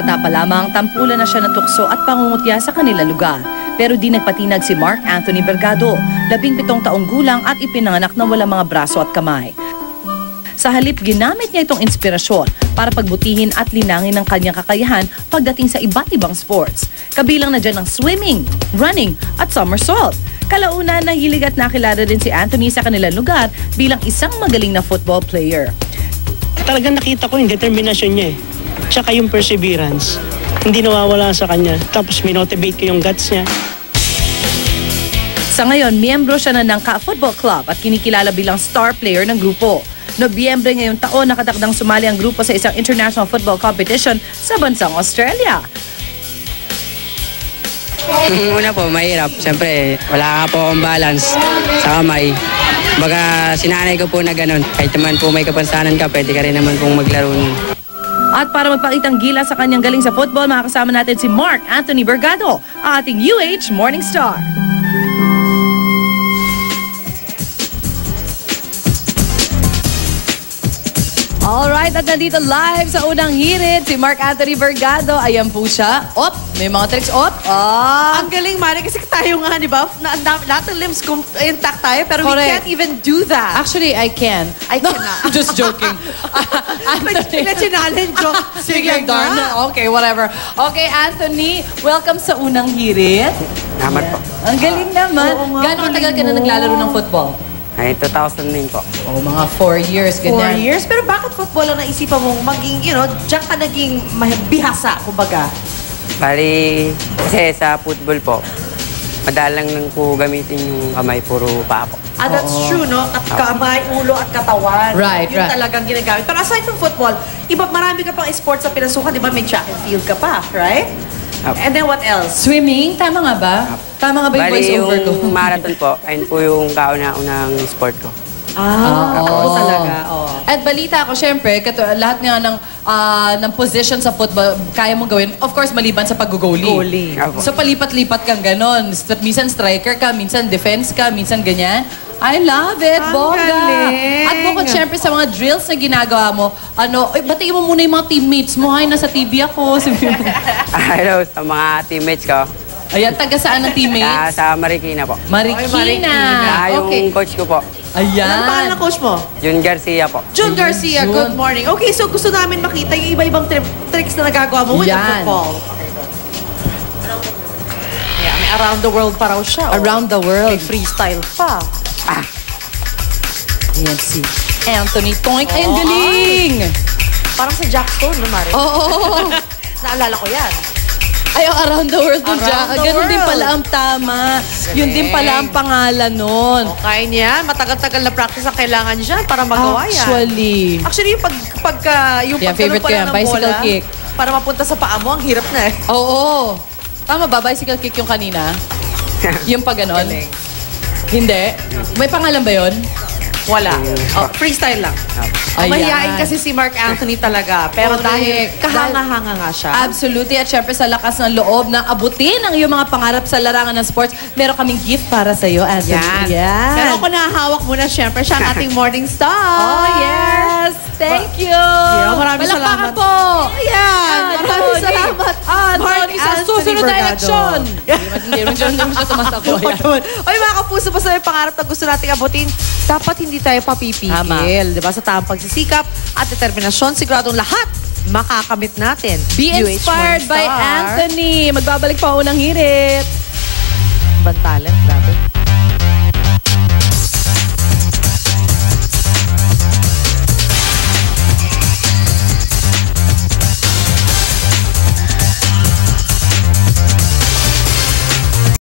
Bata pa lamang, tampulan na siya ng tukso at pangungutya sa kanilang lugar. Pero di nagpatinag si Mark Anthony Bergado, 17 taong gulang at ipinanganak na walang mga braso at kamay. Sa halip, ginamit niya itong inspirasyon para pagbutihin at linangin ang kanyang kakayahan pagdating sa iba't ibang sports. Kabilang na dyan ang swimming, running at somersault. Kalaunan, nahilig at nakilala din si Anthony sa kanilang lugar bilang isang magaling na football player. Talagang nakita ko yung determinasyon niya eh. Tsaka yung perseverance. Hindi nawawala sa kanya. Tapos minotivate ko yung guts niya. Sa ngayon, miyembro siya na ng Ka Football Club at kinikilala bilang star player ng grupo. Nobyembre ngayong taon, nakatakdang sumali ang grupo sa isang international football competition sa bansang Australia. Una po, mahirap. Siyempre, wala nga po akong balance sa kamay. Baga, sinanay ko po na ganun. Kahit naman po may kapansanan ka, pwede ka rin naman pong maglaro nun. At para magpakitang gila sa kanyang galing sa football, makakasama natin si Mark Anthony Bergado, ang ating UH Morning Star. Alright, at nandito live sa unang hirit, si Mark Anthony Bergado. Ayan po siya. Op, may mga tricks. Op, Ang galing, Mari, kasi tayo nga, di ba? Lahat ng limbs intact tayo, pero we Correct. can't even do that. Actually, I can. I cannot. Just joking. Pinachallenge ko. Sige, darn. Okay, whatever. Okay, Anthony, welcome sa unang hirit. Salamat po. Ang galing naman. Oo nga, Gano'ng katagal ka na naglalaro ng football? Ay, 2009 po. Oh, mga 4 years, 4 ganyan. years? Pero bakit football ang naisipan mong maging, diyan ka naging bihasa, kumbaga? Bali, kasi sa football po, madalang lang po gamitin yung kamay, puro paa po. That's true, no? At kamay, ulo at katawan. Right, Yun right. talagang ginagamit. Pero aside from football, marami ka pang sports na pinasukan, di ba? May track and field ka pa, right? And then what else? Swimming, tama nga ba? Tama nga ba yung Bali, voice-over ko? yung marathon po, ayun po yung kauna-unang sport ko. Oo, talaga. Oh. At balita ko, syempre, lahat nga ng position sa football, kaya mong gawin. Of course, maliban sa pag-goalie. Goalie. Opo. So, palipat-lipat kang ganon. Minsan striker ka, minsan defense ka, minsan ganyan. I love it, Ang bongga. galing. At bukod syempre sa mga drills na ginagawa mo, batiin mo muna yung mga teammates mo. Ay, nasa TV ako. Hello sa mga teammates ko. Ayan, taga saan ang teammates? Sa Marikina po. Marikina. Marikina. Yung Okay. coach ko po, Ayan. Ano pangalan ng coach mo? Jun Garcia po. Jun Garcia, Jun. good morning. Okay, so gusto namin makita yung iba-ibang tricks na nagagawa mo with the Yan. football. Yeah, may around the world pa raw siya. Around the world. May freestyle pa. Ayan si Anthony Toink. Ay, ang galing! Parang sa Jack Stone, no, Mari? Oo. Naalala ko yan. Ay, around the world nun, Around Jack. the Ganun din world. pala ang tama. Yun din pala ang pangalan nun. Kaya niya, matagal-tagal na practice ang kailangan niya para magawa yan. Actually. Actually, yung Yeah, pagganun favorite ko pa lang yan, ng bicycle bola, kick. para mapunta sa paa mo, ang hirap na eh. Oo. Tama ba? Bicycle kick yung kanina? Yung pag ganon? Hindi? May pangalan ba yun? Wala. Freestyle lang. Ayan. Mahihain kasi si Mark Anthony talaga. Pero Correct. dahil kahanga-hanga nga siya. Absolutely. At syempre sa lakas ng loob na abutin ang iyong mga pangarap sa larangan ng sports, meron kaming gift para sa iyo, Anthony. Yan. Pero ako nahahawak muna, syempre, siya ang ating morning star. Oh, yes! Thank you! Yeah, maraming Palakpakan salamat. po! Ayan. Maraming Anthony. salamat. Anthony sa Anthony susunod na Bergado. eleksyon! Hindi mo siya tumatakbo. Oy, mga kapuso, basta may pangarap na gusto nating abutin, dapat hindi tayo papipigil. Tama. Diba? Sa tamang pagsisikap at determinasyon, siguradong lahat makakamit natin. Be UH inspired by Morningstar. Anthony. Magbabalik pa unang hirit. Ibang talent, grabe.